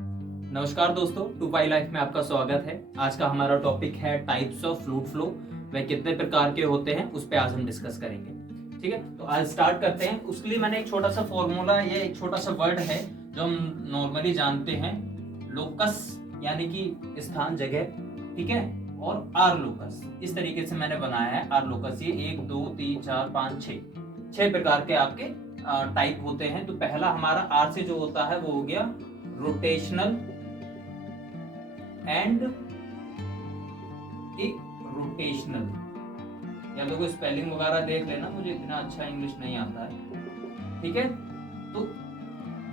नमस्कार दोस्तों, to pi life में आपका स्वागत है। आज का हमारा टॉपिक है टाइप्स ऑफ फ्लूइड फ्लो। वह कितने प्रकार के होते हैं उस पे आज हम डिस्कस करेंगे। ठीक है, तो आज स्टार्ट करते हैं। उसके लिए मैंने एक छोटा सा फॉर्मूला या एक छोटा सा वर्ड है जो हम नॉर्मली जानते हैं, लोकस यानी कि स्थान, जगह। ठीक है, और आर लोकस, इस तरीके से मैंने बनाया है आर लोकस। ये 1 2 3 4 5 6 प्रकार के आपके टाइप होते हैं। तो पहला हमारा आर से जो होता है वो हो गया रोटेशनल एंड रोटेशनल। या तो कोई स्पेलिंग वगैरह देख लेना, मुझे इतना अच्छा इंग्लिश नहीं आता है। ठीक है, तो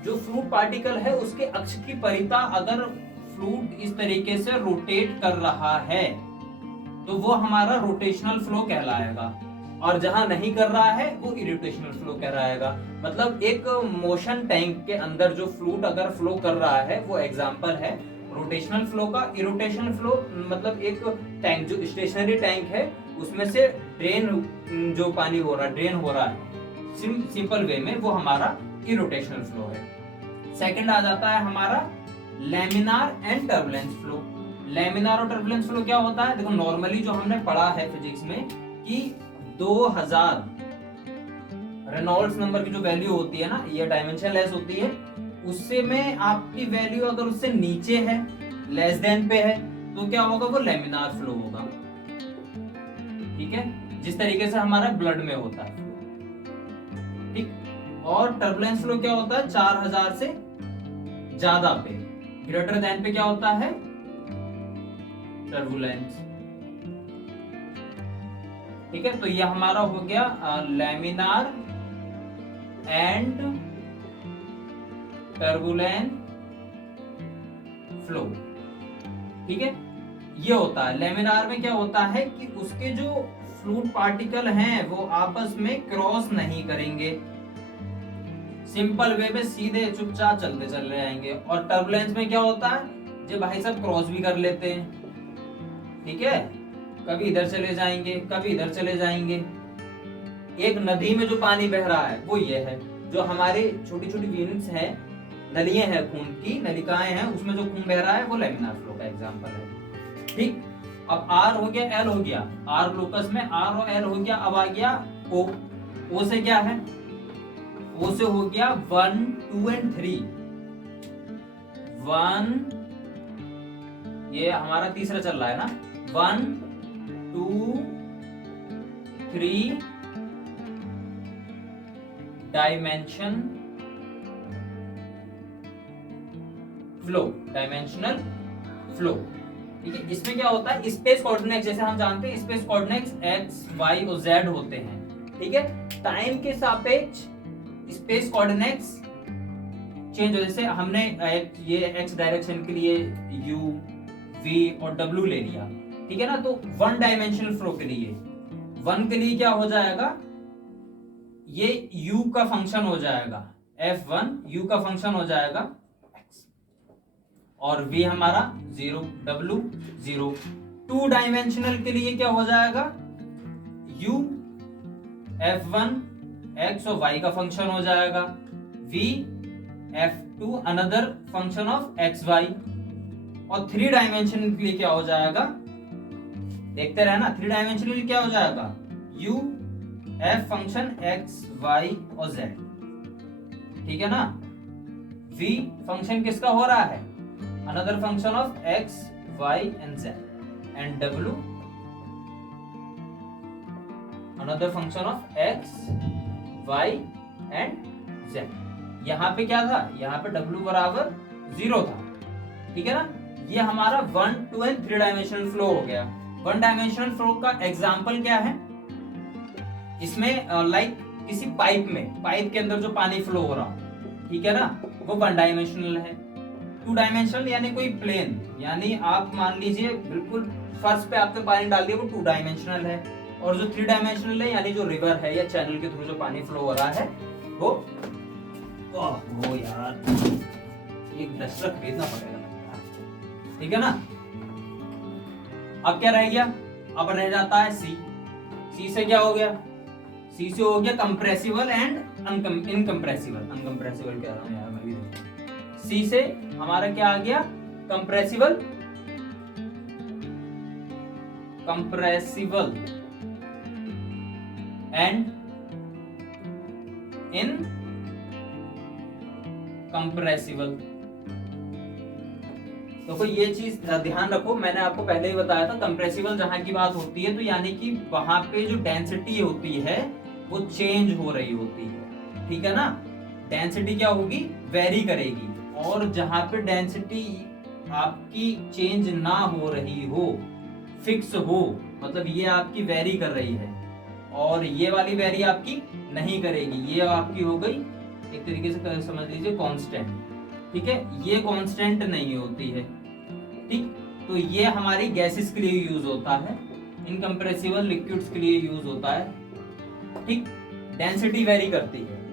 जो फ्लूइड पार्टिकल है उसके अक्ष की परिता अगर फ्लूइड इस तरीके से रोटेट कर रहा है तो वो हमारा रोटेशनल फ्लो कहलाएगा, और जहां नहीं कर रहा है वो इरोटेशनल फ्लो कहलाएगा। मतलब एक मोशन टैंक के अंदर जो फ्लूइड अगर फ्लो कर रहा है वो एग्जांपल है रोटेशनल फ्लो का। इरोटेशनल फ्लो मतलब एक टैंक जो स्टेशनरी टैंक है उसमें से ड्रेन जो पानी हो रहा है, ड्रेन हो रहा है सिंपल वे में, वो हमारा इरोटेशनल फ्लो है। सेकंड आ जाता है हमारा laminar and turbulence flow. Laminar और टर्बुलेंस फ्लो क्या होता है? देखो, नॉर्मली जो हमने पढ़ा है फिजिक्स में कि 2000 रेनॉल्ड्स नंबर की जो वैल्यू होती है ना, ये डायमेंशन लेस होती है, उससे में आपकी वैल्यू अगर उससे नीचे है, लेस देन पे है, तो क्या होगा? वो लैमिनार फ्लो होगा। ठीक है, जिस तरीके से हमारा ब्लड में होता है। ठीक, और टर्बुलेंस फ्लो क्या होता है? 4000 से ज्यादा पे, ग्रेटर देन पे क्या होता है? टर्बुलेंस। ठीक है, तो ये हमारा हो गया लैमिनार एंड टर्बुलेंट फ्लो। ठीक है, ये होता है लैमिनार में। क्या होता है कि उसके जो फ्लूइड पार्टिकल हैं वो आपस में क्रॉस नहीं करेंगे, सिंपल वे में सीधे चुपचाप चलते चल रहे आएंगे। और टर्बुलेंस में क्या होता है? जो भाई सब क्रॉस भी कर लेते हैं। ठीक है, कभी इधर चले जाएंगे, कभी इधर चले जाएंगे। एक नदी में जो पानी बह रहा है वो ये है, जो हमारे छोटी छोटी वेन्स हैं, नलियां हैं, खून की नलिकाएं हैं, उसमें जो खून बह रहा है वो लैमिनार फ्लो का एग्जांपल है। ठीक, अब आर हो गया, एल हो गया। आर लोकस में आर और एल हो गया। अब आ गया ओ। ओ से क्या है? ओ से हो गया 1 2 एंड 3। 1, ये हमारा तीसरा चल रहा है ना, 1 2 3 डायमेंशन फ्लो, डायमेंशनल फ्लो। ठीक है, इसमें क्या होता है? स्पेस कोऑर्डिनेट्स, जैसे हम जानते हैं स्पेस कोऑर्डिनेट्स एक्स वाई और जेड होते हैं। ठीक है, टाइम के सापेक्ष स्पेस कोऑर्डिनेट्स चेंज हो। जैसे हमने ये एक्स डायरेक्शन के लिए यू वी और डब्ल्यू ले लिया, ठीक है ना, तो वन डायमेंशनल फ्लो के लिए, वन के लिए क्या हो जाएगा? ये u का फंक्शन हो जाएगा f1, u का फंक्शन हो जाएगा x, और v हमारा 0, w 0। 2 डायमेंशनल के लिए क्या हो जाएगा? u f1 x और y का फंक्शन हो जाएगा, v f2 another function of x y। और 3 डायमेंशनल के लिए क्या हो जाएगा? देखते रहना, 3 डायमेंशनल के लिए क्या हो जाएगा? u f function x y और z। ठीक है ना, v फंक्शन किसका हो रहा है? Another function of x y and z, and w another function of x y and z। यहां पे क्या था? यहां पे w बराबर 0 था। ठीक है ना, ये हमारा 1 2 एंड 3 डायमेंशनल फ्लो हो गया। 1 डायमेंशनल फ्लो का एग्जांपल क्या है? इसमें लाइक किसी पाइप में, पाइप के अंदर जो पानी फ्लो हो रहा, ठीक है ना, वो 1 डायमेंशनल है। 2 डायमेंशनल यानी कोई प्लेन, यानी आप मान लीजिए बिल्कुल फर्श पे आपने पानी डाल दिया, वो 2 डायमेंशनल है। और जो 3 डायमेंशनल है यानी जो रिवर है या चैनल के थ्रू जो पानी फ्लो हो रहा है वो यार एक डस्टर खरीदना पड़ेगा। ठीक है ना, अब क्या रह गया? अब रह जाता है सी। सी से क्या हो गया? सी से हो गया कंप्रेसिबल एंड इनकंप्रेसिबल। अनकंप्रेसिबल क्या है यार, मैं भी सी से हमारा क्या आ गया, compressible, compressible and in compressible. देखो ये चीज ध्यान रखो, मैंने आपको पहले ही बताया था कंप्रेसिबल जहां की बात होती है तो यानी कि वहां पे जो डेंसिटी होती है वो चेंज हो रही होती है, ठीक है ना। डेंसिटी क्या होगी, वेरी करेगी। और जहां पे डेंसिटी आपकी चेंज ना हो रही हो, फिक्स हो, मतलब ये आपकी वेरी कर रही है और ये वाली वेरी आपकी नहीं करेगी, ये आपकी हो गई एक तरीके से समझ लीजिए कांस्टेंट, ठीक है। ये कांस्टेंट नहीं होती है, ठीक। तो ये हमारी गैसेस के लिए यूज होता है, इनकंप्रेसिबल लिक्विड्स के लिए यूज होता है, ठीक। डेंसिटी वेरी करती है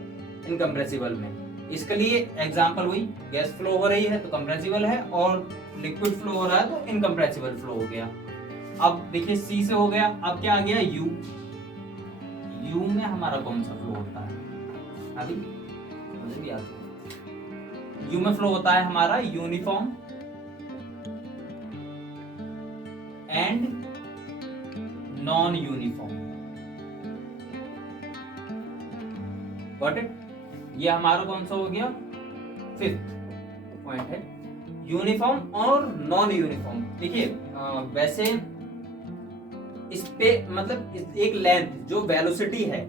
इनकंप्रेसिबल में, इसके लिए एग्जांपल वही, गैस फ्लो हो रही है तो कंप्रेसिबल है और लिक्विड फ्लो हो रहा है तो इनकंप्रेसिबल फ्लो हो गया। अब देखिए सी से हो गया, अब क्या आ गया, यू। यू में हमारा कौन सा फ्लो होता है, अभी मुझे भी याद है। यू में फ्लो होता है हमारा uniform and non uniform, got it. ये हमारा कौन सा हो गया, फिफ्थ पॉइंट है, यूनिफॉर्म और नॉन यूनिफॉर्म। देखिए वैसे इस पे मतलब एक लेंथ जो वेलोसिटी है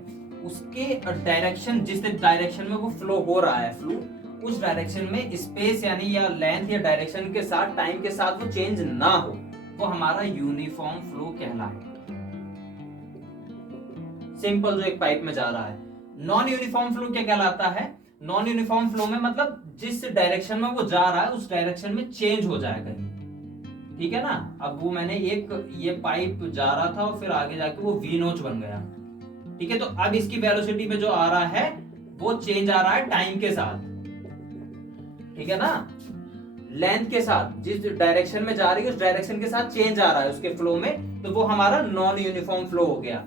उसके डायरेक्शन, जिस डायरेक्शन में वो फ्लो हो रहा है फ्लूइड, उस डायरेक्शन में स्पेस यानी या लेंथ या डायरेक्शन के साथ टाइम के साथ वो चेंज ना हो, वो हमारा यूनिफॉर्म फ्लो कहलाएगा। सिंपल, जो एक पाइप में जा रहा है। नॉन यूनिफॉर्म फ्लो क्या कहलाता है, नॉन यूनिफॉर्म फ्लो में मतलब जिस डायरेक्शन में वो जा रहा है उस डायरेक्शन में चेंज हो जाएगा, ठीक है ना। अब वो मैंने ये पाइप जा रहा था और फिर आगे जाके वो वी नोच बन गया, ठीक है। तो अब इसकी वेलोसिटी पे जो आ रहा है वो चेंज आ रहा है टाइम के साथ, ठीक है ना। लेंथ के साथ, जिस डायरेक्शन में जा रही है उस डायरेक्शन के साथ चेंज आ रहा है उसके फ्लो में, तो वो हमारा नॉन यूनिफॉर्म फ्लो हो गया।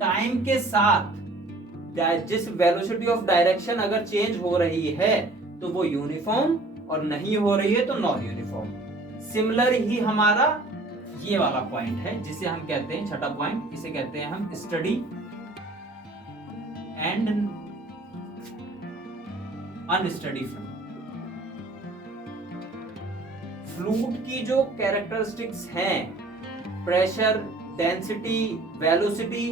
टाइम के साथ जिस वेलोसिटी ऑफ डायरेक्शन अगर चेंज हो रही है तो वो यूनिफॉर्म, और नहीं हो रही है तो नॉन यूनिफॉर्म। सिमिलर ही हमारा ये वाला पॉइंट है जिसे हम कहते हैं छठा पॉइंट, इसे कहते हैं हम study and unsteady flow. Fluid की जो कैरेक्टरिस्टिक्स हैं, प्रेशर, डेंसिटी, वेलोसिटी,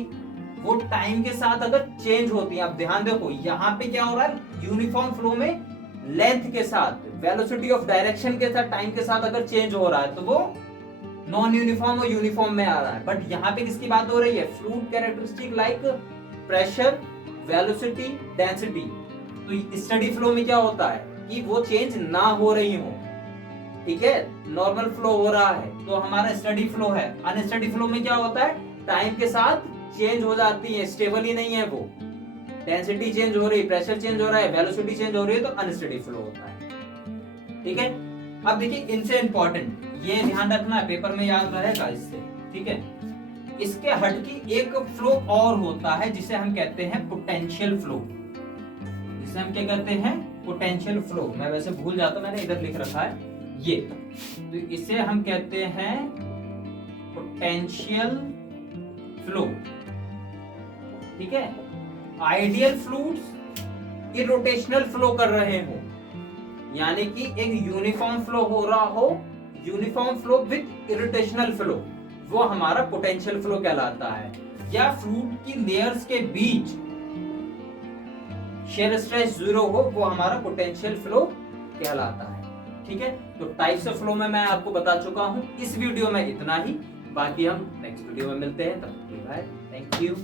वो टाइम के साथ अगर चेंज होती है, आप ध्यान देखो यहां पे क्या हो रहा है, यूनिफॉर्म फ्लो में लेंथ के साथ, वेलोसिटी ऑफ डायरेक्शन के साथ, टाइम के साथ अगर चेंज हो रहा है तो वो नॉन यूनिफॉर्म और यूनिफॉर्म में आ रहा है। बट यहाँ पे किसकी बात हो रही है, fluid characteristic like pressure, velocity, density. तो स्टडी फ्लो में क्या होता है कि वो चेंज ना हो रही हो, ठीक है, नॉर्मल फ्लो हो रहा है तो हमारा स्टडी फ्लो है। अनस्टडी फ्लो में क्या होता है, टाइम के साथ चेंज हो जाती है, स्टेबल ही नहीं है वो, डेंसिटी चेंज हो रही है, प्रेशर चेंज हो रहा है, वेलोसिटी चेंज हो रही है, तो अनस्टडी फ्लो होता है, ठीक है। अब देखिए इनसे इंपॉर्टेंट, ये ध्यान रखना है, पेपर में याद रहेगा इससे, ठीक है। इसके हटके एक फ्लो और होता है जिसे हम कहते हैं पोटेंशियल फ्लो, जिसे हम क्या कहते हैं, पोटेंशियल फ्लो। मैं वैसे भूल जाता, मैंने इधर लिख रखा है ये, तो इसे हम कहते हैं पोटेंशियल फ्लो, ठीक है। आइडियल फ्लूइड्स इरोटेशनल फ्लो कर रहे हो, यानी कि एक यूनिफॉर्म फ्लो हो रहा हो, uniform flow with irrotational flow, वो हमारा पोटेंशियल फ्लो कहलाता है। या फ्लूइड की लेयर्स के बीच शेयर स्ट्रेस 0 हो, वो हमारा पोटेंशियल फ्लो कहलाता है, ठीक है। तो टाइप्स ऑफ फ्लो में मैं आपको बता चुका हूं, इस वीडियो में इतना ही, बाकी हम नेक्स्ट वीडियो में मिलते हैं, तब तक के लिए बाय, थैंक यू।